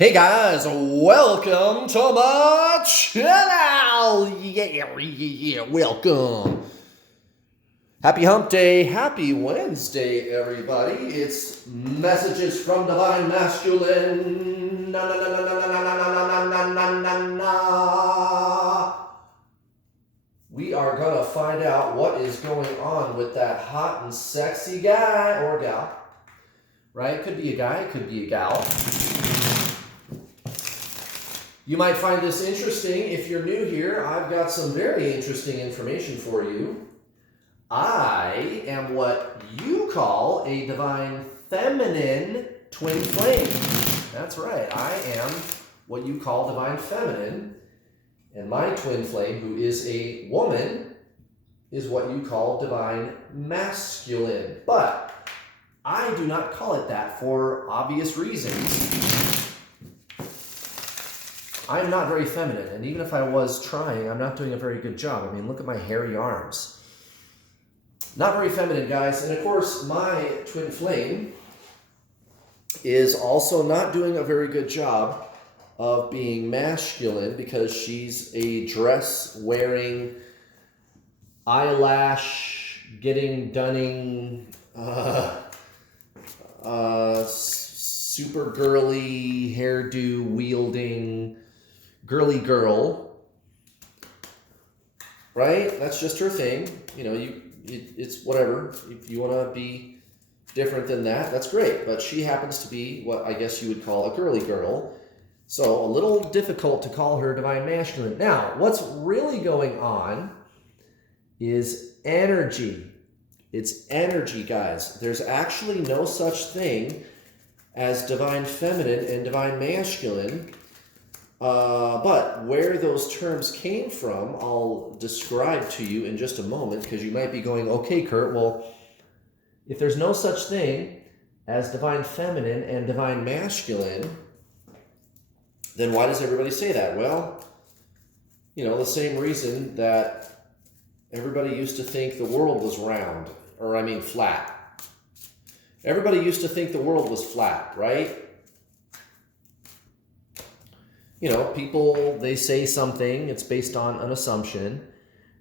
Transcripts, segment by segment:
Hey guys, welcome to my channel. Yeah, welcome. Happy Hump Day, happy Wednesday, everybody. It's messages from Divine Masculine. Na, na, na, na, na, na, na, na, na, na, na, na. We are gonna find out what is going on with that hot and sexy guy or gal. Right? Could be a guy, could be a gal. You might find this interesting. If you're new here, I've got some very interesting information for you. I am what you call a divine feminine twin flame. That's right. I am what you call divine feminine. And my twin flame, who is a woman, is what you call divine masculine. But I do not call it that for obvious reasons. I'm not very feminine, and even if I was trying, I'm not doing a very good job. I mean, look at my hairy arms. Not very feminine, guys. And of course, my twin flame is also not doing a very good job of being masculine because she's a dress-wearing, eyelash-getting-dunning, super girly, hairdo-wielding, girly girl, right? That's just her thing. You know, it's whatever. If you want to be different than that, that's great. But she happens to be what I guess you would call a girly girl. So a little difficult to call her divine masculine. Now, what's really going on is energy. It's energy, guys. There's actually no such thing as divine feminine and divine masculine. But where those terms came from, I'll describe to you in just a moment, because you might be going, okay, Kurt, well, if there's no such thing as divine feminine and divine masculine, then why does everybody say that? Well, you know, the same reason that everybody used to think the world was round, or I mean flat. Everybody used to think the world was flat, right? You know, people, they say something, it's based on an assumption, and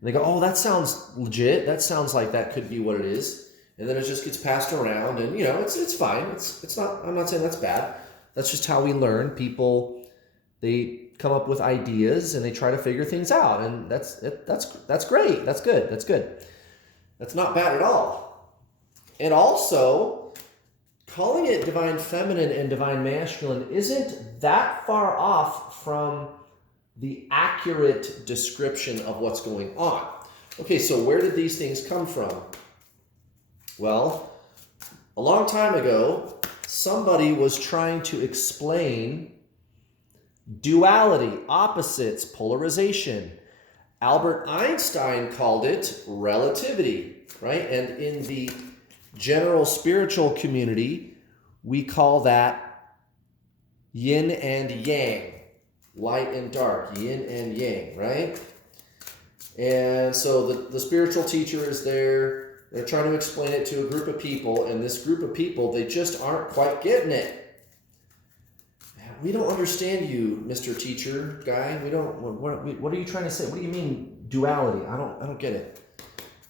they go, oh, that sounds legit, that sounds like that could be what it is, and then it just gets passed around, and you know, it's fine, it's not, I'm not saying that's bad, that's just how we learn. People, they come up with ideas, and they try to figure things out, and that's great, that's good, that's not bad at all. And also, calling it divine feminine and divine masculine isn't that far off from the accurate description of what's going on. Okay, so where did these things come from? Well, a long time ago, somebody was trying to explain duality, opposites, polarization. Albert Einstein called it relativity, right? And in the general spiritual community, we call that yin and yang, light and dark, yin and yang, right? And so the spiritual teacher is there, they're trying to explain it to a group of people, and this group of people, they just aren't quite getting it. We don't understand you, Mr. Teacher guy. We don't, what are you trying to say? What do you mean duality? I don't get it.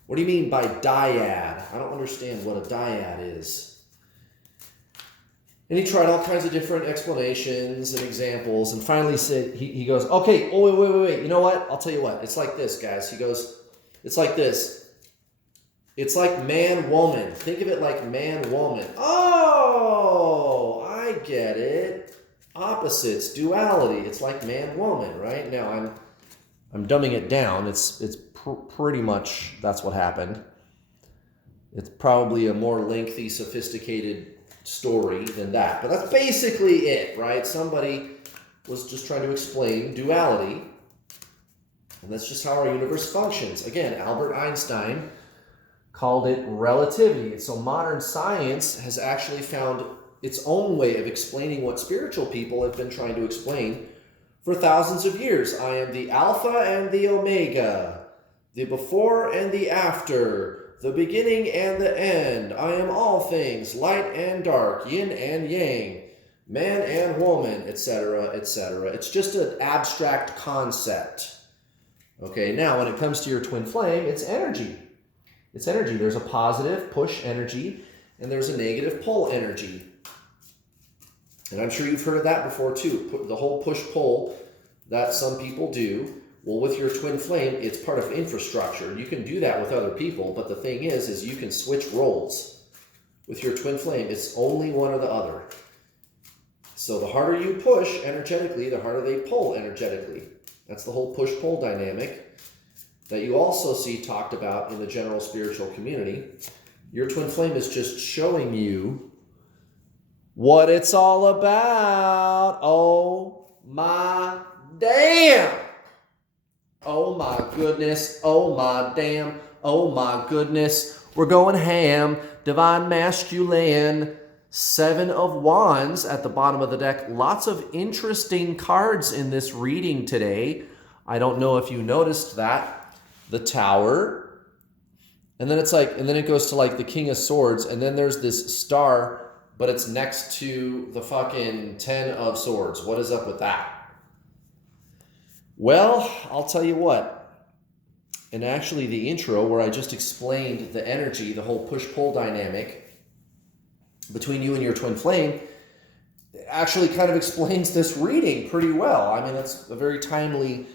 What do you mean by dyad? I don't understand what a dyad is. And he tried all kinds of different explanations and examples, and finally said, he goes, okay, oh, wait. You know what? I'll tell you what. It's like this, guys. He goes, it's like this. It's like man-woman. Think of it like man-woman. Oh, I get it. Opposites, duality. It's like man-woman, right? Now, I'm dumbing it down. It's pretty much that's what happened. It's probably a more lengthy, sophisticated story than that, but that's basically it, right? Somebody was just trying to explain duality, and that's just how our universe functions. Again, Albert Einstein called it relativity, and so modern science has actually found its own way of explaining what spiritual people have been trying to explain for thousands of years. I am the Alpha and the Omega, the before and the after, the beginning and the end. I am all things, light and dark, yin and yang, man and woman, etc., etc. It's just an abstract concept. Okay, now when it comes to your twin flame, it's energy. It's energy. There's a positive push energy, and there's a negative pull energy. And I'm sure you've heard of that before too. The whole push-pull that some people do. Well, with your twin flame, it's part of infrastructure. You can do that with other people, but the thing is you can switch roles. With your twin flame, it's only one or the other. So the harder you push energetically, the harder they pull energetically. That's the whole push-pull dynamic that you also see talked about in the general spiritual community. Your twin flame is just showing you what it's all about. Oh my damn. Oh my goodness. Oh my damn. Oh my goodness. We're going ham. Divine Masculine. 7 of Wands at the bottom of the deck. Lots of interesting cards in this reading today. I don't know if you noticed that. The Tower. And then it goes to like the King of Swords. And then there's this star, but it's next to the fucking 10 of Swords. What is up with that? Well, I'll tell you what. And actually the intro where I just explained the energy, the whole push-pull dynamic between you and your twin flame actually kind of explains this reading pretty well. I mean, that's a very timely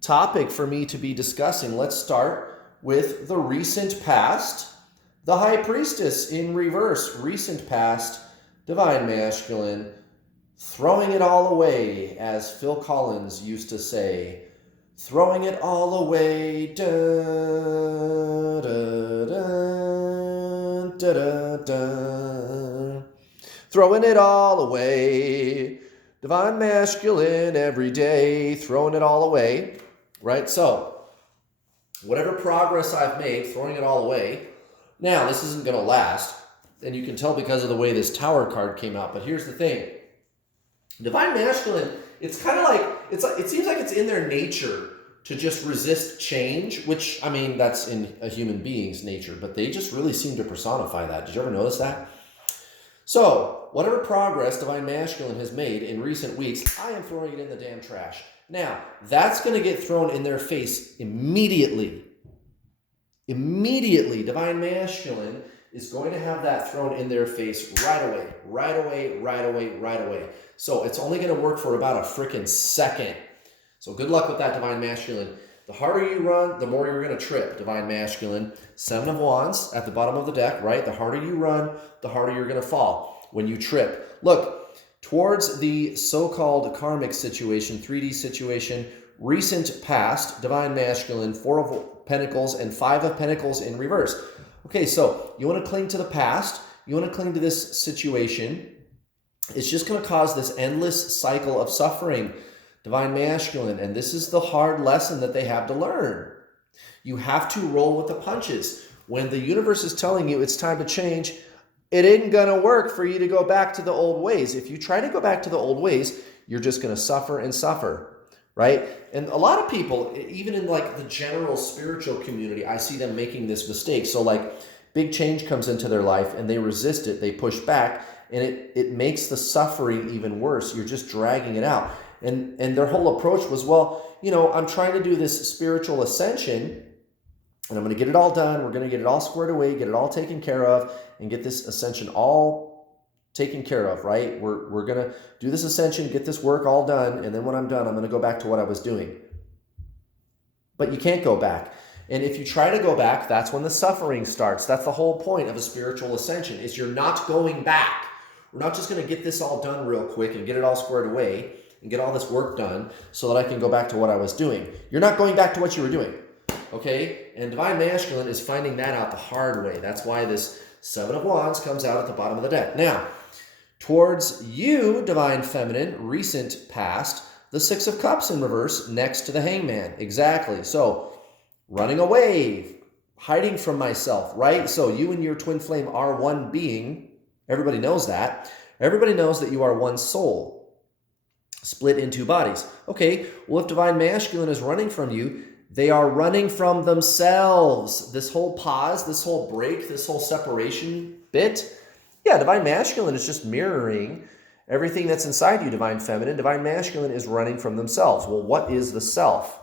topic for me to be discussing. Let's start with the recent past, the High Priestess in reverse. Recent past, Divine Masculine, throwing it all away, as Phil Collins used to say. Throwing it all away. Da, da, da, da, da, da. Throwing it all away. Divine Masculine every day. Throwing it all away. Right? So, whatever progress I've made, throwing it all away. Now, this isn't going to last. And you can tell because of the way this Tower card came out. But here's the thing. Divine Masculine, it's kind of like, it seems like it's in their nature to just resist change, which, I mean, that's in a human being's nature, but they just really seem to personify that. Did you ever notice that? So, whatever progress Divine Masculine has made in recent weeks, I am throwing it in the damn trash. Now, that's going to get thrown in their face immediately. Immediately, Divine Masculine is going to have that thrown in their face right away, right away, right away, right away. So it's only going to work for about a freaking second. So good luck with that, Divine Masculine. The harder you run, the more you're going to trip, Divine Masculine. 7 of Wands at the bottom of the deck, right? The harder you run, the harder you're going to fall when you trip. Look, towards the so-called karmic situation, 3D situation, recent past, Divine Masculine, 4 of Pentacles and 5 of Pentacles in reverse. Okay, so you want to cling to the past. You want to cling to this situation. It's just going to cause this endless cycle of suffering, Divine Masculine. And this is the hard lesson that they have to learn. You have to roll with the punches. When the universe is telling you it's time to change, it isn't going to work for you to go back to the old ways. If you try to go back to the old ways, you're just going to suffer and suffer, right? And a lot of people, even in like the general spiritual community, I see them making this mistake. So like big change comes into their life and they resist it, they push back, and it makes the suffering even worse. You're just dragging it out. And their whole approach was, well, you know, I'm trying to do this spiritual ascension and I'm going to get it all done. We're going to get it all squared away, get it all taken care of, and get this ascension all taken care of, right? We're going to do this ascension, get this work all done, and then when I'm done, I'm going to go back to what I was doing. But you can't go back. And if you try to go back, that's when the suffering starts. That's the whole point of a spiritual ascension, is you're not going back. We're not just going to get this all done real quick and get it all squared away and get all this work done so that I can go back to what I was doing. You're not going back to what you were doing, okay? And Divine Masculine is finding that out the hard way. That's why this 7 of Wands comes out at the bottom of the deck. Now, towards you, Divine Feminine, recent past, the 6 of Cups in reverse next to the Hangman. Exactly. So, running away, hiding from myself, right? So you and your twin flame are one being. Everybody knows that. Everybody knows that you are one soul, split in 2 bodies. Okay, well, if Divine Masculine is running from you, they are running from themselves. This whole pause, this whole break, this whole separation bit, yeah, Divine Masculine is just mirroring Everything that's inside you, divine feminine, divine masculine, is running from themselves. Well, what is the self?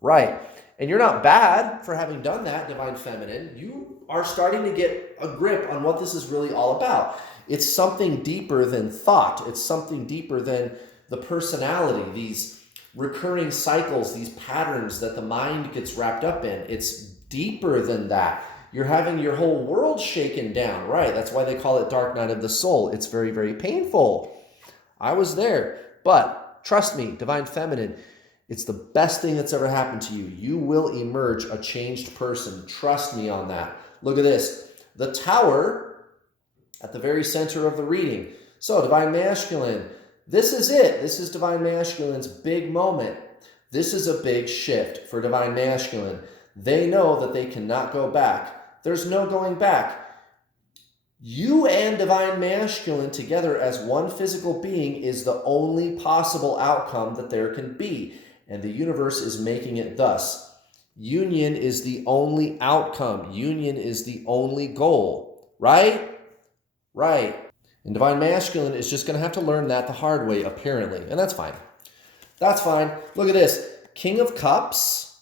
Right. And you're not bad for having done that, divine feminine. You are starting to get a grip on what this is really all about. It's something deeper than thought. It's something deeper than the personality, these recurring cycles, these patterns that the mind gets wrapped up in. It's deeper than that. You're having your whole world shaken down, right? That's why they call it dark night of the soul. It's very, very painful. I was there. But trust me, divine feminine, it's the best thing that's ever happened to you. You will emerge a changed person. Trust me on that. Look at this. The tower at the very center of the reading. So, divine masculine, this is it. This is divine masculine's big moment. This is a big shift for divine masculine. They know that they cannot go back. There's no going back. You and divine masculine together as one physical being is the only possible outcome that there can be. And the universe is making it thus. Union is the only outcome. Union is the only goal. Right? Right. And divine masculine is just going to have to learn that the hard way, apparently. And that's fine. That's fine. Look at this. King of Cups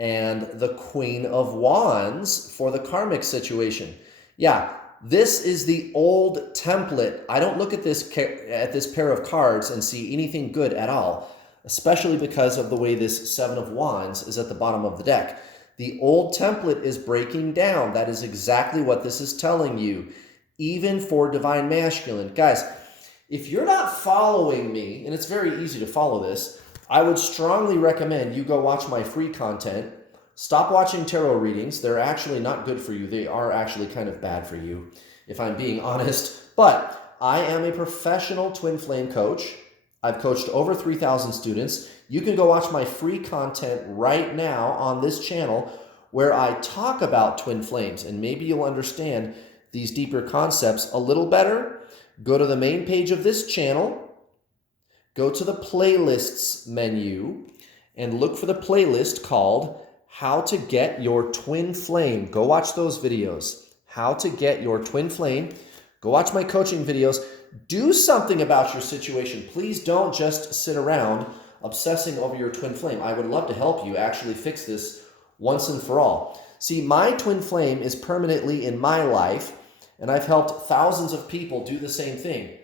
and the Queen of Wands for the karmic situation. Yeah, this is the old template. I don't look at this pair of cards and see anything good at all, especially because of the way this Seven of Wands is at the bottom of the deck. The old template is breaking down. That is exactly what this is telling you, even for divine masculine. Guys, if you're not following me, and it's very easy to follow this, I would strongly recommend you go watch my free content. Stop watching tarot readings. They're actually not good for you. They are actually kind of bad for you, if I'm being honest. But I am a professional twin flame coach. I've coached over 3,000 students. You can go watch my free content right now on this channel where I talk about twin flames, and maybe you'll understand these deeper concepts a little better. Go to the main page of this channel, go to the playlists menu, and look for the playlist called How to Get Your Twin Flame. Go watch those videos. How to Get Your Twin Flame. Go watch my coaching videos. Do something about your situation. Please don't just sit around obsessing over your twin flame. I would love to help you actually fix this once and for all. See, my twin flame is permanently in my life, and I've helped thousands of people do the same thing.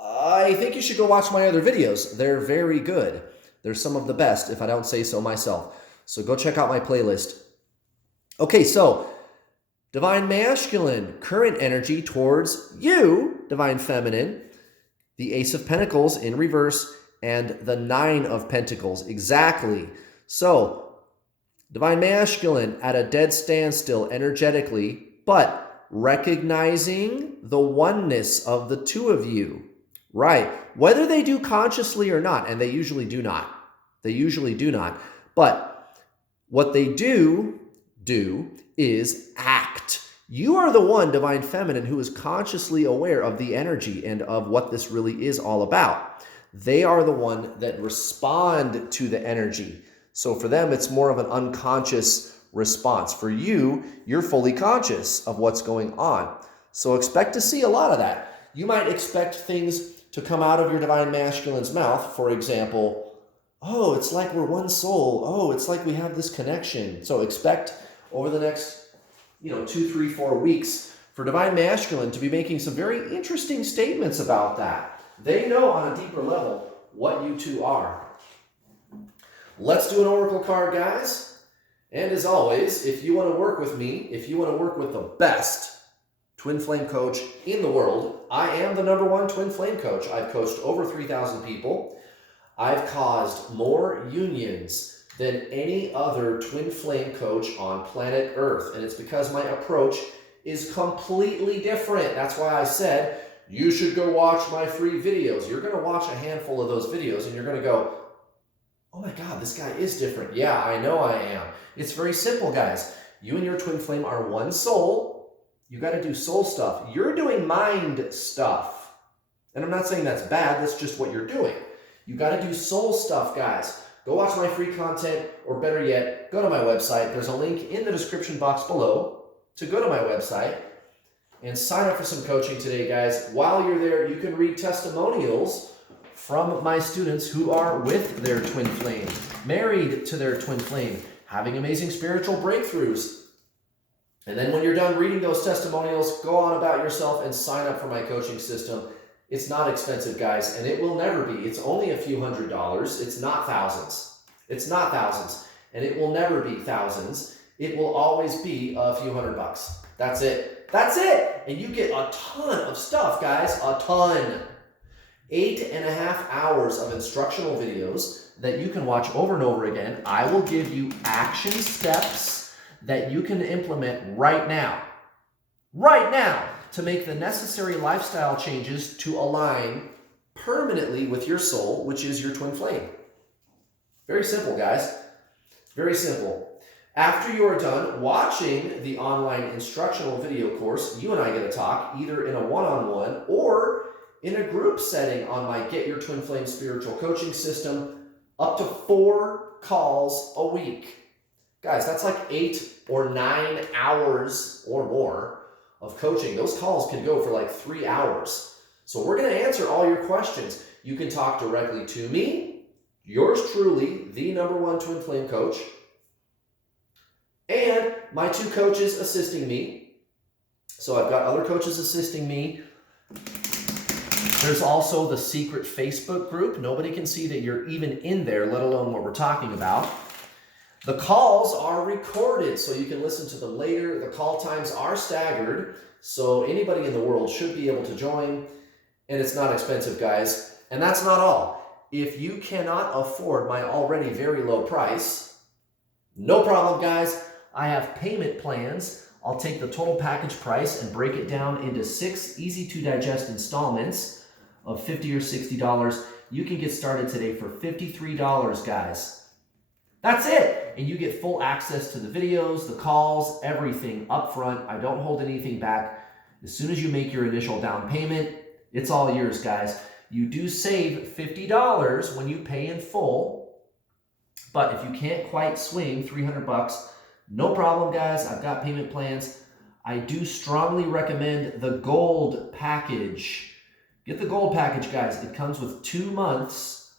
I think you should go watch my other videos. They're very good. They're some of the best, if I don't say so myself. So go check out my playlist. Okay, so divine masculine, current energy towards you, divine feminine, the Ace of Pentacles in reverse, and the Nine of Pentacles. Exactly. So, divine masculine at a dead standstill energetically, but recognizing the oneness of the two of you. Right. Whether they do consciously or not, and they usually do not. They usually do not. But what they do is act. You are the one, divine feminine, who is consciously aware of the energy and of what this really is all about. They are the one that respond to the energy. So for them, it's more of an unconscious response. For you, you're fully conscious of what's going on. So expect to see a lot of that. You might expect things to come out of your divine masculine's mouth. For example, oh, it's like we're one soul. Oh, it's like we have this connection. So expect over the next 2, 3, 4 weeks for divine masculine to be making some very interesting statements about that. They know on a deeper level what you two are. Let's do an oracle card, guys. And as always, if you want to work with me, if you want to work with the best twin flame coach in the world, I am the #1 twin flame coach. I've coached over 3,000 people. I've caused more unions than any other twin flame coach on planet Earth. And it's because my approach is completely different. That's why I said, you should go watch my free videos. You're going to watch a handful of those videos and you're going to go, oh my God, this guy is different. Yeah, I know I am. It's very simple, guys. You and your twin flame are one soul. You got to do soul stuff. You're doing mind stuff. And I'm not saying that's bad. That's just what you're doing. You got to do soul stuff, guys. Go watch my free content, or better yet, go to my website. There's a link in the description box below to go to my website. and sign up for some coaching today, guys. While you're there, you can read testimonials from my students who are with their twin flame, married to their twin flame, having amazing spiritual breakthroughs. And then when you're done reading those testimonials, go on about yourself and sign up for my coaching system. It's not expensive, guys, and it will never be. It's only a few $100s. It's not thousands. It's not thousands, and it will never be thousands. It will always be a few $100. That's it. That's it. And you get a ton of stuff, guys, a ton. 8.5 hours of instructional videos that you can watch over and over again. I will give you action steps that you can implement right now, to make the necessary lifestyle changes to align permanently with your soul, which is your twin flame. Very simple, guys. Very simple. After you are done watching the online instructional video course, you and I get to talk either in a one-on-one or in a group setting on my Get Your Twin Flame Spiritual Coaching System, up to 4 calls a week. Guys, that's like 8 or 9 hours or more of coaching. Those calls can go for like 3 hours. So we're going to answer all your questions. You can talk directly to me, yours truly, the #1 twin flame coach, and my 2 coaches assisting me. So I've got other coaches assisting me. There's also the secret Facebook group. Nobody can see that you're even in there, let alone what we're talking about. The calls are recorded, so you can listen to them later. The call times are staggered, so anybody in the world should be able to join, and it's not expensive, guys. And that's not all. If you cannot afford my already very low price, no problem, guys. I have payment plans. I'll take the total package price and break it down into 6 easy-to-digest installments of $50 or $60. You can get started today for $53, guys. That's it. And you get full access to the videos, the calls, everything up front. I don't hold anything back. As soon as you make your initial down payment, it's all yours, guys. You do save $50 when you pay in full, but if you can't quite swing $300, no problem, guys. I've got payment plans. I do strongly recommend the gold package. Get the gold package, guys. It comes with 2 months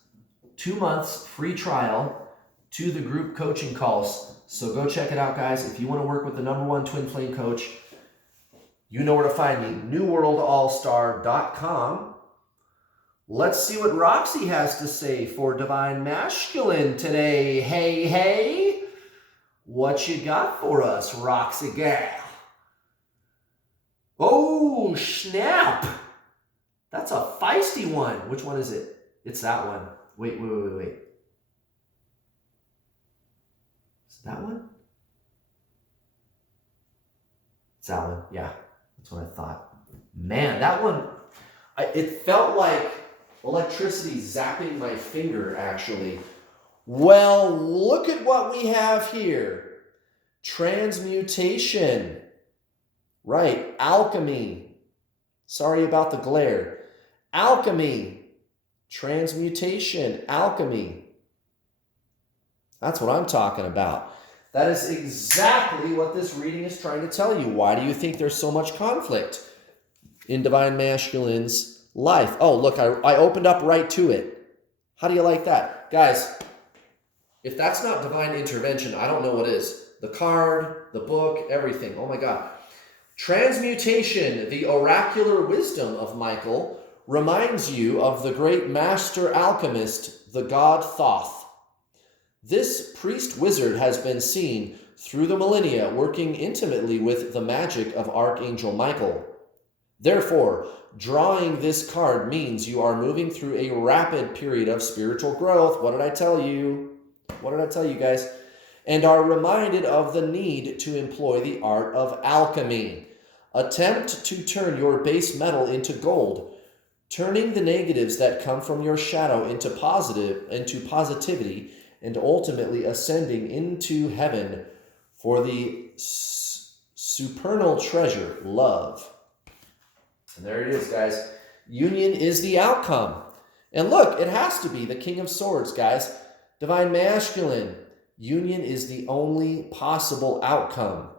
free trial to the group coaching calls. So go check it out, guys. If you want to work with the #1 twin flame coach, you know where to find me, newworldallstar.com. Let's see what Roxy has to say for Divine Masculine today. Hey, hey. What you got for us, Roxy gal? Oh, snap. That's a feisty one. Which one is it? It's that one. Wait. Is it that one? It's that one. Yeah, that's what I thought. Man, that one, it felt like electricity zapping my finger, actually. Well, look at what we have here. Transmutation. Right, alchemy. Sorry about the glare. Alchemy. Transmutation. Alchemy. That's what I'm talking about. That is exactly what this reading is trying to tell you. Why do you think there's so much conflict in Divine Masculine's life? Oh, look, I opened up right to it. How do you like that? Guys, if that's not divine intervention, I don't know what is. The card, the book, everything. Oh my God. Transmutation, the oracular wisdom of Michael, reminds you of the great master alchemist, the god Thoth. This priest wizard has been seen through the millennia working intimately with the magic of Archangel Michael. Therefore, drawing this card means you are moving through a rapid period of spiritual growth. What did I tell you? What did I tell you, guys? And are reminded of the need to employ the art of alchemy. Attempt to turn your base metal into gold, turning the negatives that come from your shadow into positivity, and ultimately ascending into heaven for the supernal treasure, love. And there it is, guys. Union is the outcome. And look, it has to be the King of Swords, guys. Divine Masculine. Union is the only possible outcome.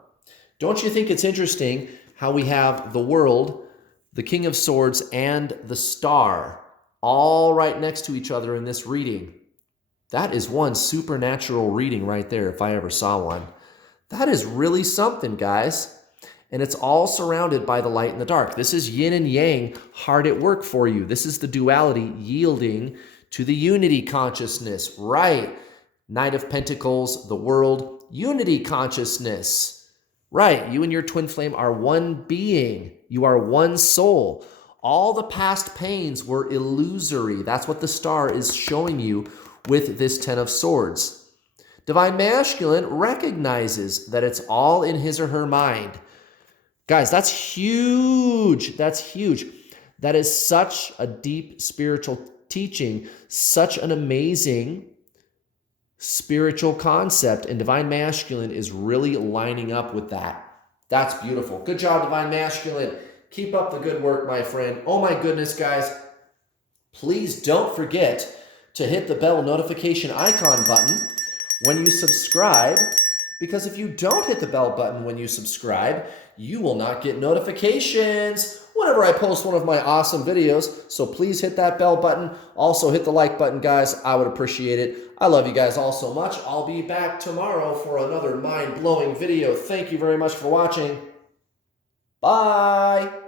Don't you think it's interesting how we have the world, the King of Swords, and the star all right next to each other in this reading. That is one supernatural reading right there, if I ever saw one. That is really something, guys. And it's all surrounded by the light and the dark. This is yin and yang hard at work for you. This is the duality yielding to the unity consciousness. Right. Knight of Pentacles, the world, unity consciousness. Right. You and your twin flame are one being. You are one soul. All the past pains were illusory. That's what the star is showing you with this Ten of Swords. Divine Masculine recognizes that it's all in his or her mind. Guys, that's huge. That's huge. That is such a deep spiritual teaching, such an amazing spiritual concept, and Divine Masculine is really lining up with that. That's beautiful. Good job, Divine Masculine. Keep up the good work, my friend. Oh my goodness, guys. Please don't forget to hit the bell notification icon button when you subscribe, because if you don't hit the bell button when you subscribe, you will not get notifications whenever I post one of my awesome videos. So please hit that bell button. Also hit the like button, guys. I would appreciate it. I love you guys all so much. I'll be back tomorrow for another mind-blowing video. Thank you very much for watching. Bye.